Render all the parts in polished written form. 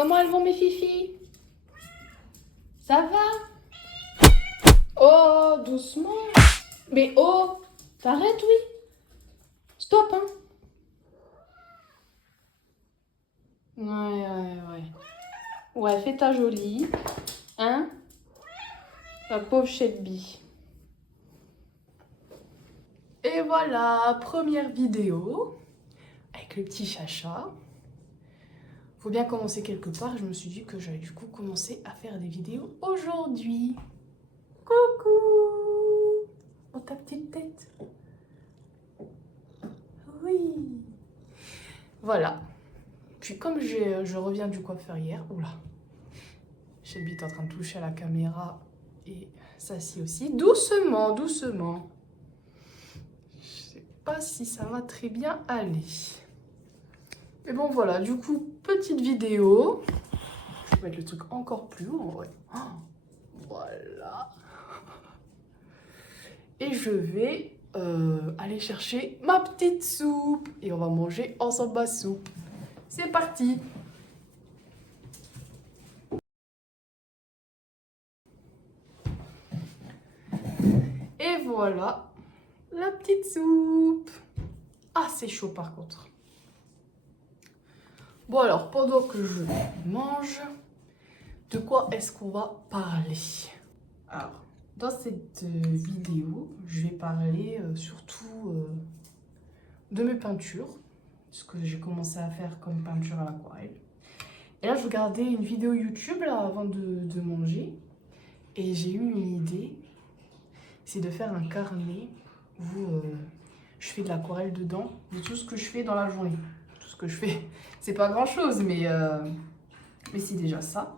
comment elles vont mes fifis? Ça va? Oh, doucement. Mais oh, t'arrêtes, oui. Stop, hein. Ouais. Ouais, fais ta jolie. Hein? La pauvre Shelby. Et voilà, première vidéo avec le petit chacha. Faut bien commencer quelque part. Je me suis dit que j'allais du coup commencer à faire des vidéos aujourd'hui. Coucou! Oh, ta petite tête. Oui. Voilà. Puis comme je reviens du coiffeur hier, oula, Shelby est en train de toucher à la caméra et s'assied aussi. Doucement, doucement. Je sais pas si ça va très bien aller. Mais bon voilà, du coup, petite vidéo. Je vais mettre le truc encore plus haut en vrai. Oh, voilà. Et je vais aller chercher ma petite soupe. Et on va manger ensemble ma soupe. C'est parti! Et voilà, la petite soupe. Ah, c'est chaud par contre. Bon alors, pendant que je mange, de quoi est-ce qu'on va parler? Alors, dans cette vidéo, je vais parler surtout de mes peintures, ce que j'ai commencé à faire comme peinture à l'aquarelle. Et là, je regardais une vidéo YouTube là, avant de manger, et j'ai eu une idée, c'est de faire un carnet où je fais de l'aquarelle dedans, de tout ce que je fais dans la journée. Tout ce que je fais, c'est pas grand-chose, mais c'est déjà ça.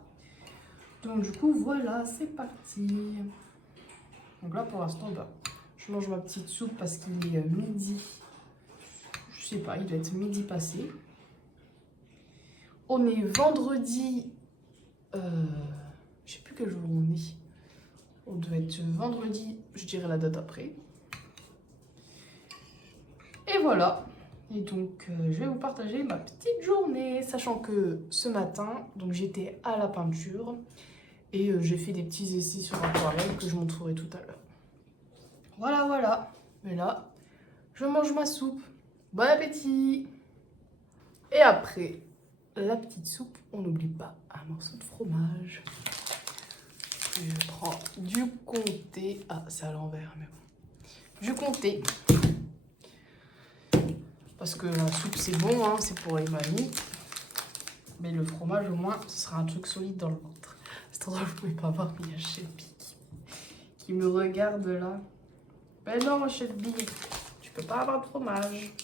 Donc du coup, voilà, c'est parti. Donc là, pour l'instant, bah, je mange ma petite soupe parce qu'il est midi. Je sais pas, il doit être midi passé. On est vendredi... je sais plus quel jour on est. On doit être vendredi, je dirais la date après. Et voilà. Et donc, je vais vous partager ma petite journée, sachant que ce matin, donc j'étais à la peinture et j'ai fait des petits essais sur l'aquarelle que je montrerai tout à l'heure. Voilà, voilà. Et là, je mange ma soupe. Bon appétit! Et après la petite soupe, on n'oublie pas un morceau de fromage. Je prends du comté. Ah, c'est à l'envers, mais bon. Du comté. Parce que la soupe, c'est bon, hein, c'est pour les mamies. Mais le fromage, au moins, ce sera un truc solide dans le ventre. C'est trop drôle, vous pouvez pas voir, mais il y a Shelby qui me regarde là. Ben non, Shelby, tu peux pas avoir de fromage.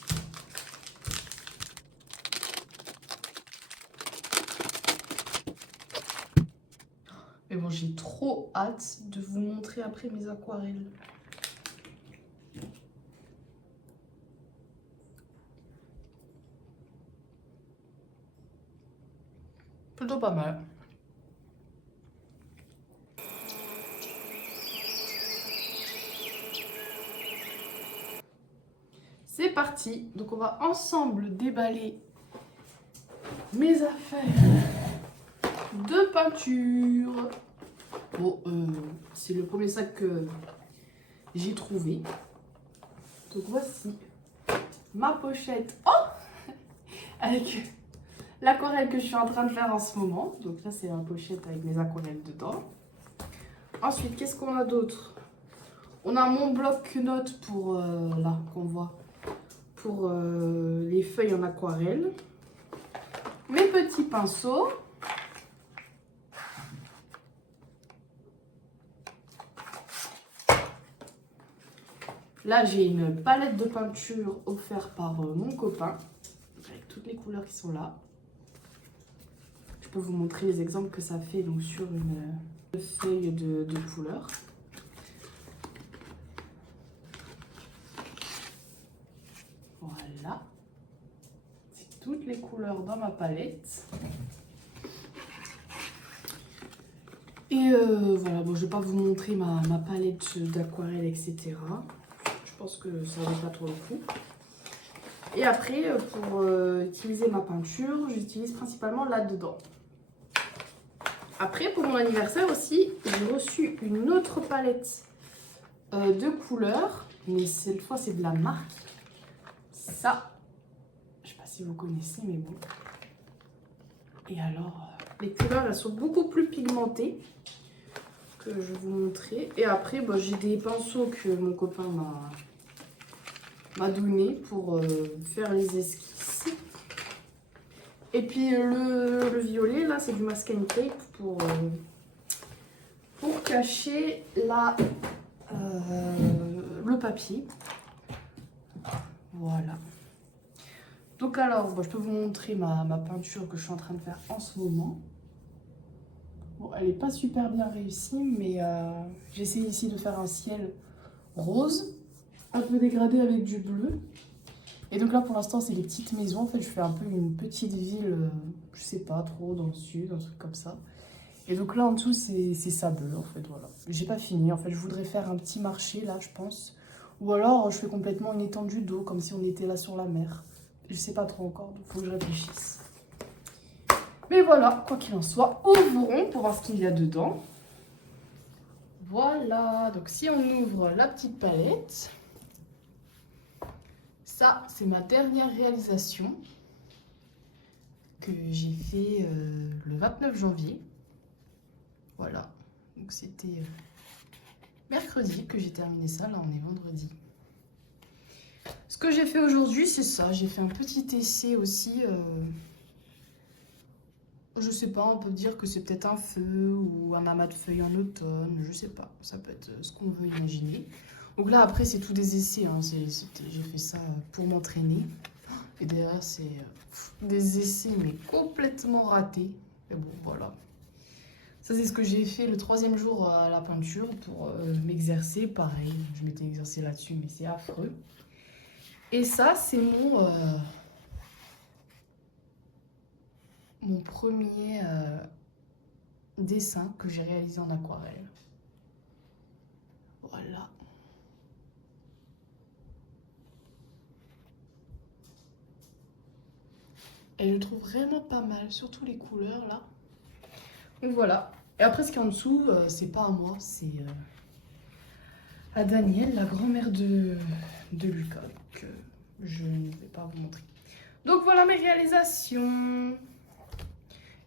Mais bon, j'ai trop hâte de vous montrer après mes aquarelles. Plutôt pas mal. C'est parti. Donc on va ensemble déballer mes affaires de peinture. Bon, c'est le premier sac que j'ai trouvé. Donc voici ma pochette. Oh, avec l'aquarelle que je suis en train de faire en ce moment. Donc là, c'est ma pochette avec mes aquarelles dedans. Ensuite, qu'est-ce qu'on a d'autre? On a mon bloc-notes pour, là, qu'on voit, pour les feuilles en aquarelle. Mes petits pinceaux. Là, j'ai une palette de peinture offerte par mon copain, avec toutes les couleurs qui sont là. Je peux vous montrer les exemples que ça fait donc, sur une feuille de couleurs. Voilà. C'est toutes les couleurs dans ma palette. Et voilà, bon, je ne vais pas vous montrer ma palette d'aquarelle, etc. Je pense que ça ne vaut pas trop le coup. Et après, pour utiliser ma peinture, j'utilise principalement là-dedans. Après, pour mon anniversaire aussi, j'ai reçu une autre palette de couleurs. Mais cette fois, c'est de la marque. Ça, je sais pas si vous connaissez, mais bon. Et alors, les couleurs, elles sont beaucoup plus pigmentées que je vais vous montrer. Et après, bah, j'ai des pinceaux que mon copain m'a donné pour faire les esquisses. Et puis le violet, là, c'est du masking tape pour cacher le papier. Voilà. Donc alors, bon, je peux vous montrer ma peinture que je suis en train de faire en ce moment. Bon, elle n'est pas super bien réussie, mais j'essaie ici de faire un ciel rose, un peu dégradé avec du bleu. Et donc là, pour l'instant, c'est les petites maisons. En fait, je fais un peu une petite ville, je sais pas trop, dans le sud, un truc comme ça. Et donc là, en dessous, c'est sableux, en fait, voilà. J'ai pas fini, en fait, je voudrais faire un petit marché, là, je pense. Ou alors, je fais complètement une étendue d'eau, comme si on était là sur la mer. Je sais pas trop encore, donc faut que je réfléchisse. Mais voilà, quoi qu'il en soit, ouvrons pour voir ce qu'il y a dedans. Voilà, donc si on ouvre la petite palette, ça c'est ma dernière réalisation que j'ai fait le 29 janvier. Voilà, donc c'était mercredi que j'ai terminé ça, là on est vendredi. Ce que j'ai fait aujourd'hui, c'est ça. J'ai fait un petit essai aussi. Je sais pas, on peut dire que c'est peut-être un feu ou un amas de feuilles en automne. Je sais pas. Ça peut être ce qu'on veut imaginer. Donc là, après, c'est tout des essais. Hein. J'ai fait ça pour m'entraîner. Et derrière, c'est des essais, mais complètement ratés. Mais bon, voilà. Ça, c'est ce que j'ai fait le 3e jour à la peinture pour m'exercer. Pareil, je m'étais exercée là-dessus, mais c'est affreux. Et ça, c'est mon premier dessin que j'ai réalisé en aquarelle. Voilà. Et je le trouve vraiment pas mal, surtout les couleurs là. Donc voilà. Et après, ce qui est en dessous, c'est pas à moi, c'est à Danielle, la grand-mère de Lucas. Donc je ne vais pas vous montrer. Donc voilà mes réalisations.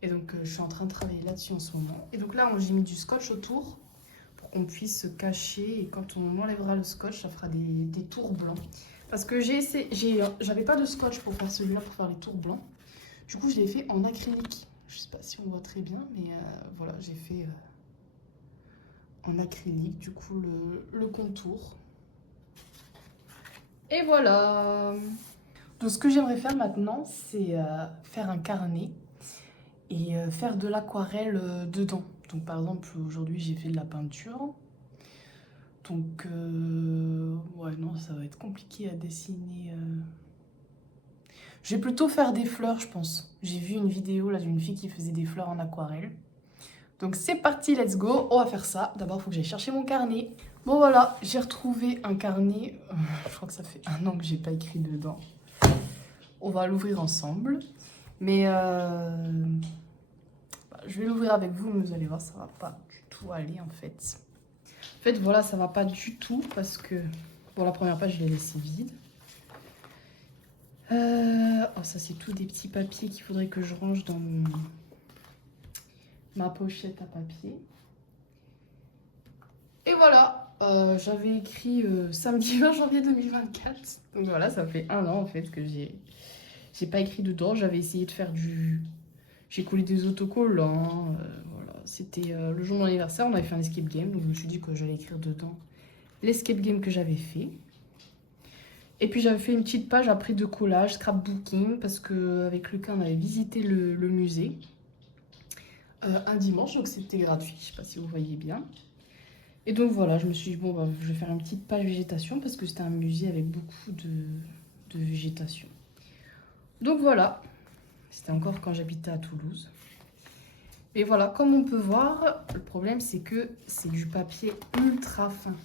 Et donc je suis en train de travailler là-dessus en ce moment. Et donc là, j'ai mis du scotch autour pour qu'on puisse se cacher. Et quand on enlèvera le scotch, ça fera des tours blancs. Parce que j'avais pas de scotch pour faire celui-là, pour faire les tours blancs. Du coup, je l'ai fait en acrylique. Je sais pas si on voit très bien, mais voilà, j'ai fait en acrylique, du coup, le contour. Et voilà. Donc, ce que j'aimerais faire maintenant, c'est faire un carnet et faire de l'aquarelle dedans. Donc, par exemple, aujourd'hui, j'ai fait de la peinture. Donc, ouais, non, ça va être compliqué à dessiner. Je vais plutôt faire des fleurs, je pense. J'ai vu une vidéo là d'une fille qui faisait des fleurs en aquarelle. Donc c'est parti, let's go. On va faire ça. D'abord, il faut que j'aille chercher mon carnet. Bon voilà, j'ai retrouvé un carnet. Je crois que ça fait 1 an que j'ai pas écrit dedans. On va l'ouvrir ensemble. Mais je vais l'ouvrir avec vous, mais vous allez voir, ça va pas du tout aller en fait. En fait, voilà, ça va pas du tout parce que... Bon, la première page, je l'ai laissée vide. Oh, ça, c'est tout des petits papiers qu'il faudrait que je range dans ma pochette à papier. Et voilà, j'avais écrit samedi 20 janvier 2024. Donc voilà, ça fait 1 an en fait que j'ai pas écrit dedans. J'avais essayé de faire j'ai collé des autocollants. Voilà, c'était le jour de mon anniversaire, on avait fait un escape game. Donc je me suis dit que j'allais écrire dedans l'escape game que j'avais fait. Et puis j'avais fait une petite page après de collage, scrapbooking, parce qu'avec Lucas, on avait visité le musée un dimanche, donc c'était gratuit, je sais pas si vous voyez bien. Et donc voilà, je me suis dit, bon, bah, je vais faire une petite page végétation, parce que c'était un musée avec beaucoup de végétation. Donc voilà, c'était encore quand j'habitais à Toulouse. Et voilà, comme on peut voir, le problème c'est que c'est du papier ultra fin.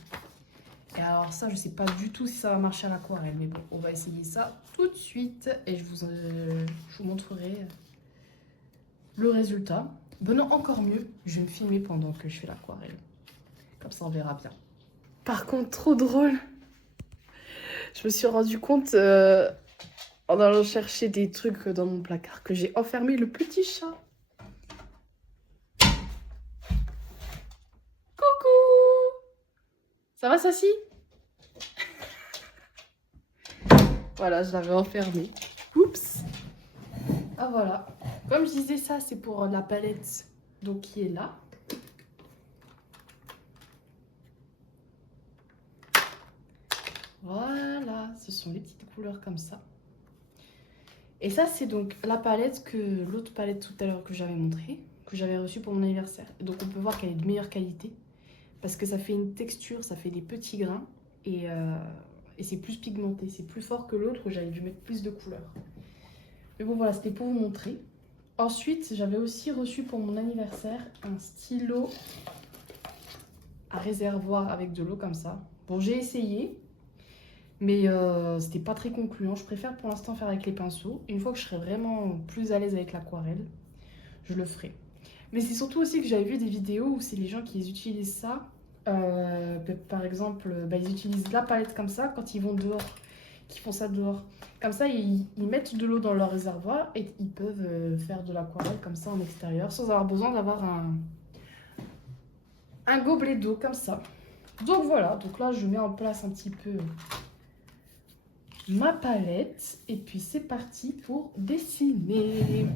Et alors ça, je sais pas du tout si ça va marcher à l'aquarelle, mais bon, on va essayer ça tout de suite et je vous montrerai le résultat. Ben non, encore mieux, je vais me filmer pendant que je fais l'aquarelle. Comme ça, on verra bien. Par contre, trop drôle. Je me suis rendu compte en allant chercher des trucs dans mon placard que j'ai enfermé le petit chat. Coucou! Ça va, Sassy? Voilà, je l'avais enfermé. Oups! Ah voilà. Comme je disais, ça, c'est pour la palette donc, qui est là. Voilà, ce sont les petites couleurs comme ça. Et ça, c'est donc la palette que l'autre palette tout à l'heure que j'avais montrée, que j'avais reçue pour mon anniversaire. Et donc on peut voir qu'elle est de meilleure qualité parce que ça fait une texture, ça fait des petits grains et c'est plus pigmenté, c'est plus fort que l'autre où j'avais dû mettre plus de couleurs. Mais bon voilà, c'était pour vous montrer. Ensuite, j'avais aussi reçu pour mon anniversaire un stylo à réservoir avec de l'eau comme ça. Bon, j'ai essayé. Mais c'était pas très concluant. Je préfère pour l'instant faire avec les pinceaux. Une fois que je serai vraiment plus à l'aise avec l'aquarelle, je le ferai. Mais c'est surtout aussi que j'avais vu des vidéos où c'est les gens qui utilisent ça. Par exemple, ils utilisent la palette comme ça quand ils vont dehors, qui font ça dehors. Comme ça, ils mettent de l'eau dans leur réservoir et ils peuvent faire de l'aquarelle comme ça en extérieur sans avoir besoin d'avoir un gobelet d'eau comme ça. Donc voilà, donc là je mets en place un petit peu ma palette et puis c'est parti pour dessiner.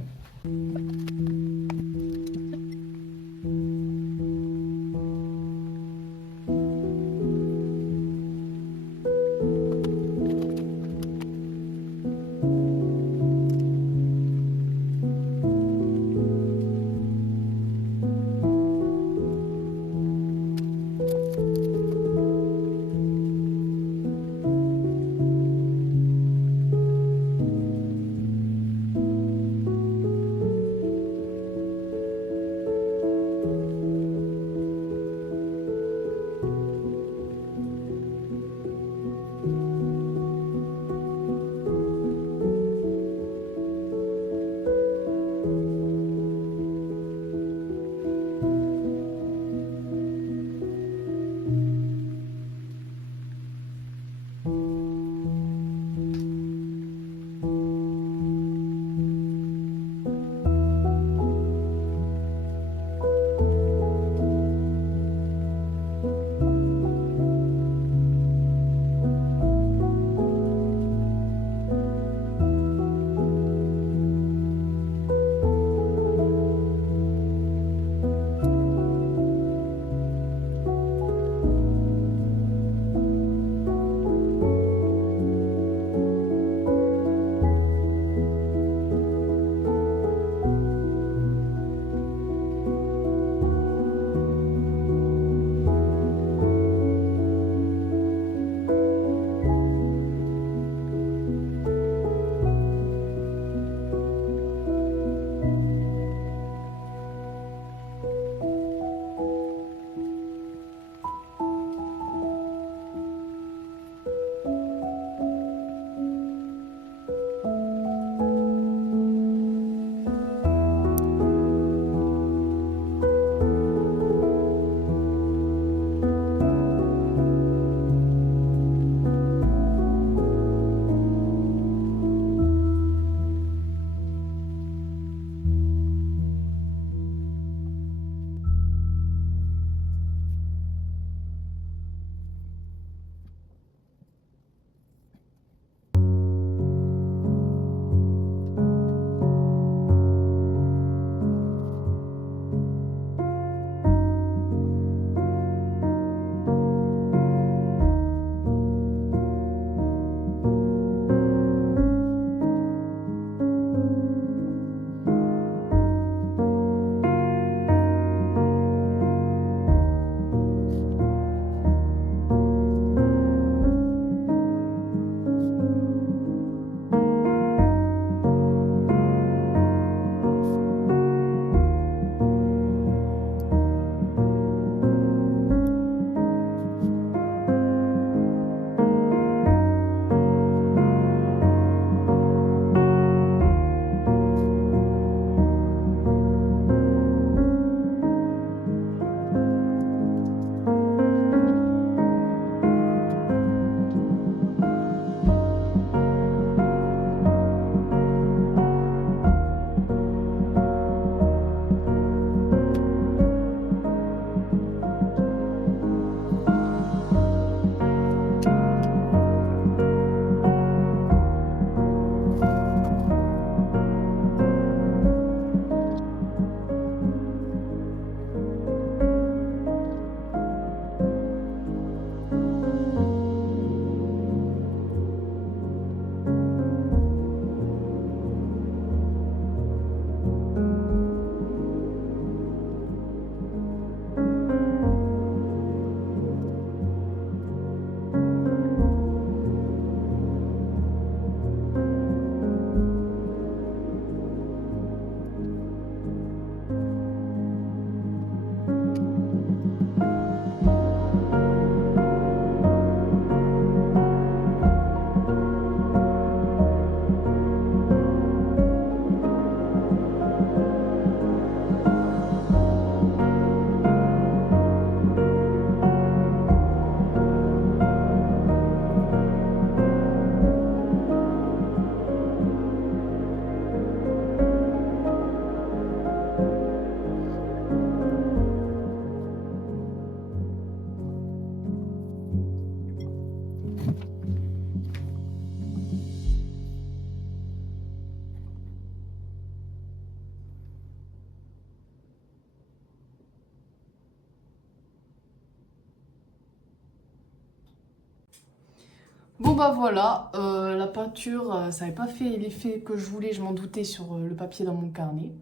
Bon bah voilà, la peinture, ça n'avait pas fait l'effet que je voulais, je m'en doutais sur le papier dans mon carnet.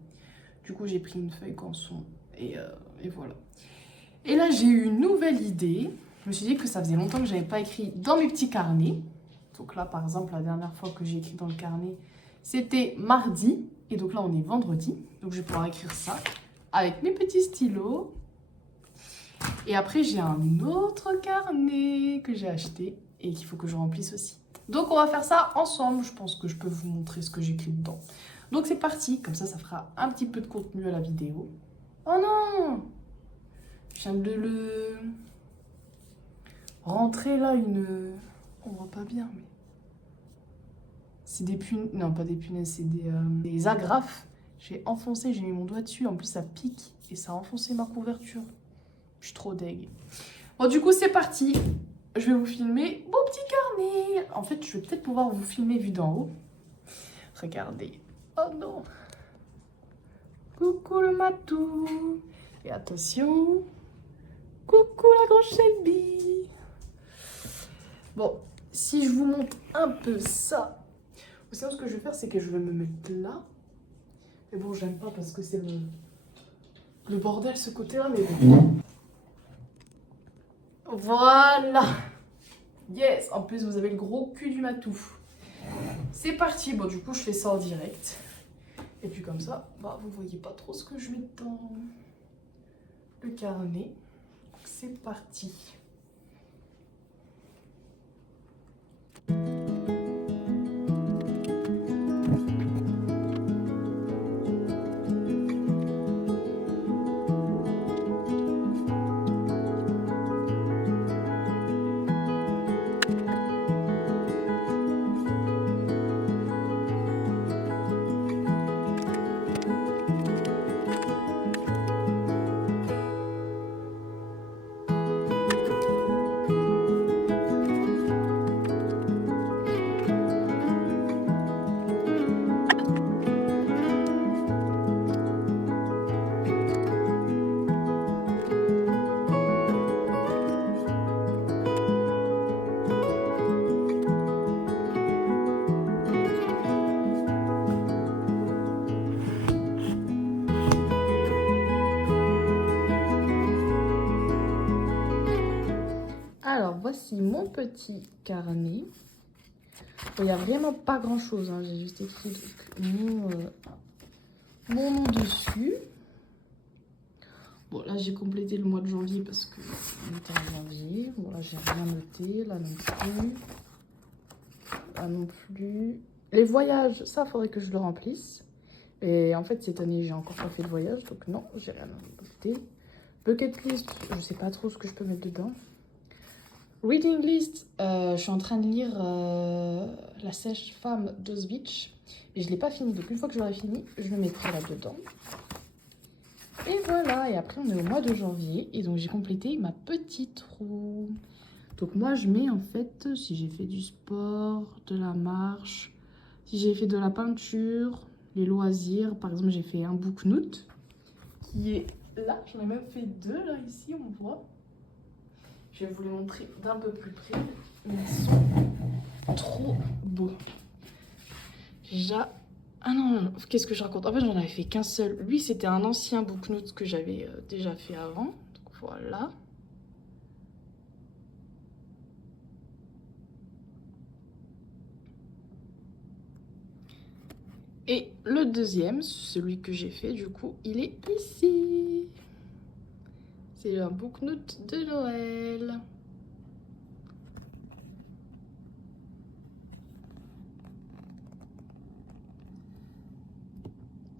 Du coup j'ai pris une feuille canson et voilà. Et là j'ai eu une nouvelle idée. Je me suis dit que ça faisait longtemps que je n'avais pas écrit dans mes petits carnets. Donc là par exemple la dernière fois que j'ai écrit dans le carnet, c'était mardi. Et donc là on est vendredi. Donc je vais pouvoir écrire ça avec mes petits stylos. Et après j'ai un autre carnet que j'ai acheté et qu'il faut que je remplisse aussi. Donc on va faire ça ensemble, je pense que je peux vous montrer ce que j'écris dedans. Donc c'est parti, comme ça fera un petit peu de contenu à la vidéo. Oh non! Je viens de le rentrer là on voit pas bien mais... C'est des punaises, non pas des punaises, c'est des agrafes. J'ai enfoncé, j'ai mis mon doigt dessus, en plus ça pique et ça a enfoncé ma couverture. Je suis trop deg. Bon du coup c'est parti. Je vais vous filmer mon petit carnet. En fait, je vais peut-être pouvoir vous filmer vu d'en haut. Regardez. Oh non. Coucou le matou. Et attention. Coucou la grosse Shelby. Bon, si je vous montre un peu ça. Vous savez ce que je vais faire, c'est que je vais me mettre là. Mais bon, j'aime pas parce que c'est le bordel ce côté-là, mais bon. Voilà. Yes, en plus vous avez le gros cul du matou. C'est parti, bon du coup je fais ça en direct. Et puis comme ça, bah, vous voyez pas trop ce que je mets dans le carnet. Donc c'est parti. Alors, voici mon petit carnet. Il n'y a vraiment pas grand chose, hein. J'ai juste écrit mon nom dessus. Bon, là j'ai complété le mois de janvier parce que on était en janvier. Bon, là j'ai rien noté, là non plus. Là non plus. Les voyages, ça faudrait que je le remplisse. Et en fait, cette année, j'ai encore pas fait de voyage, donc non, j'ai rien noté. Bucket list, je sais pas trop ce que je peux mettre dedans. Reading list, je suis en train de lire La sage-femme d'Auschwitz. Et je ne l'ai pas fini, donc une fois que j'aurai fini, je le mettrai là-dedans. Et voilà, et après on est au mois de janvier. Et donc j'ai complété ma petite roue. Donc moi je mets en fait, si j'ai fait du sport, de la marche, si j'ai fait de la peinture, les loisirs. Par exemple j'ai fait un book note qui est là, j'en ai même fait deux là ici, on voit. Je vais vous les montrer d'un peu plus près. Mais ils sont trop beaux. Ah non, qu'est-ce que je raconte? En fait, j'en avais fait qu'un seul. Lui, c'était un ancien book note que j'avais déjà fait avant. Donc voilà. Et le deuxième, celui que j'ai fait, du coup, il est ici. C'est un book note de Noël.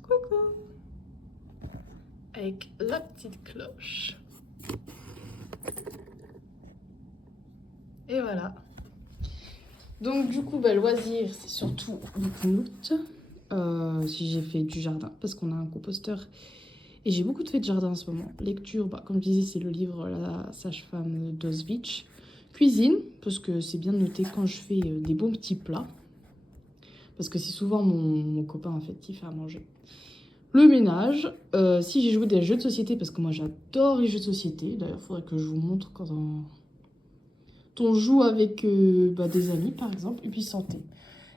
Coucou. Avec la petite cloche. Et voilà. Donc du coup, bah, loisir, c'est surtout book note. Si j'ai fait du jardin, parce qu'on a un composteur. Et j'ai beaucoup de faits de jardin en ce moment. Lecture, bah, comme je disais, c'est le livre La sage-femme d'Auschwitz. Cuisine, parce que c'est bien de noter quand je fais des bons petits plats. Parce que c'est souvent mon copain, en fait, qui fait à manger. Le ménage, si j'ai joué des jeux de société, parce que moi j'adore les jeux de société. D'ailleurs, il faudrait que je vous montre on joue avec des amis par exemple, et puis santé.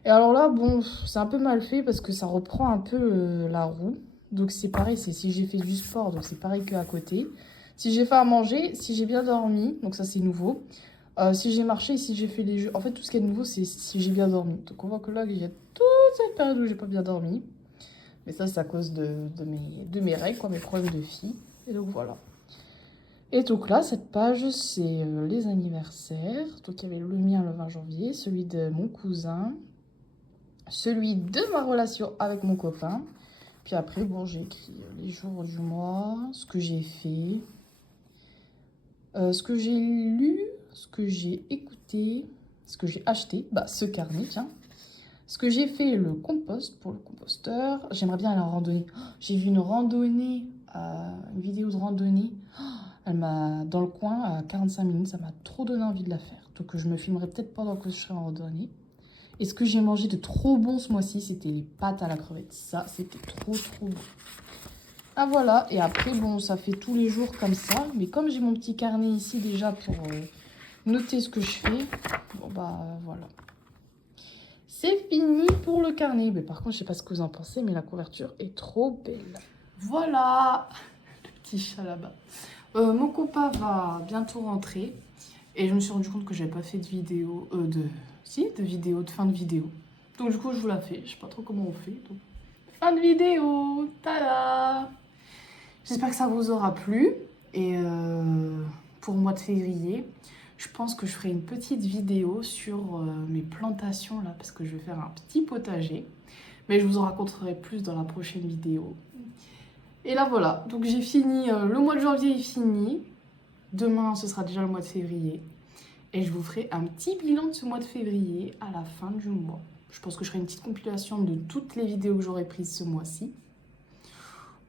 Et alors là, bon, c'est un peu mal fait parce que ça reprend un peu la roue. Donc c'est pareil, c'est si j'ai fait du sport, donc c'est pareil qu'à côté. Si j'ai fait à manger, si j'ai bien dormi, donc ça c'est nouveau. Si j'ai marché, si j'ai fait les jeux. En fait, tout ce qui est nouveau, c'est si j'ai bien dormi. Donc on voit que là, il y a toute cette période où j'ai pas bien dormi. Mais ça, c'est à cause de mes règles, quoi, mes problèmes de fille. Et donc voilà. Et donc là, cette page, c'est les anniversaires. Donc il y avait le mien le 20 janvier, celui de mon cousin, celui de ma relation avec mon copain. Puis après, bon, j'ai écrit les jours du mois, ce que j'ai fait, ce que j'ai lu, ce que j'ai écouté, ce que j'ai acheté. Bah, ce carnet, tiens. Ce que j'ai fait, le compost pour le composteur. J'aimerais bien aller en randonnée. Oh, j'ai vu une randonnée, une vidéo de randonnée. Oh, elle m'a dans le coin à 45 minutes. Ça m'a trop donné envie de la faire. Donc je me filmerai peut-être pendant que je serai en randonnée. Et ce que j'ai mangé de trop bon ce mois-ci, c'était les pâtes à la crevette. Ça, c'était trop bon. Ah voilà, et après, bon, ça fait tous les jours comme ça. Mais comme j'ai mon petit carnet ici déjà pour noter ce que je fais, bon bah voilà. C'est fini pour le carnet. Mais par contre, je sais pas ce que vous en pensez, mais la couverture est trop belle. Voilà, le petit chat là-bas. Mon copain va bientôt rentrer. Et je me suis rendu compte que j'avais pas fait de vidéo, de fin de vidéo. Donc du coup, je vous la fais. Je sais pas trop comment on fait. Donc, fin de vidéo, tada! J'espère que ça vous aura plu. Et pour le mois de février, je pense que je ferai une petite vidéo sur mes plantations là, parce que je vais faire un petit potager. Mais je vous en raconterai plus dans la prochaine vidéo. Et là voilà, donc j'ai fini, le mois de janvier est fini. Demain, ce sera déjà le mois de février. Et je vous ferai un petit bilan de ce mois de février à la fin du mois. Je pense que je ferai une petite compilation de toutes les vidéos que j'aurai prises ce mois-ci.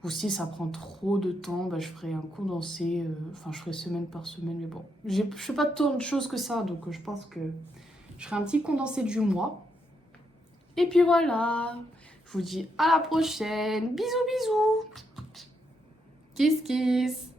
Ou si ça prend trop de temps, bah, je ferai un condensé. Enfin, je ferai semaine par semaine. Mais bon, je fais pas tant de choses que ça. Donc je pense que je ferai un petit condensé du mois. Et puis voilà. Je vous dis à la prochaine. Bisous, bisous. Kiss, kiss.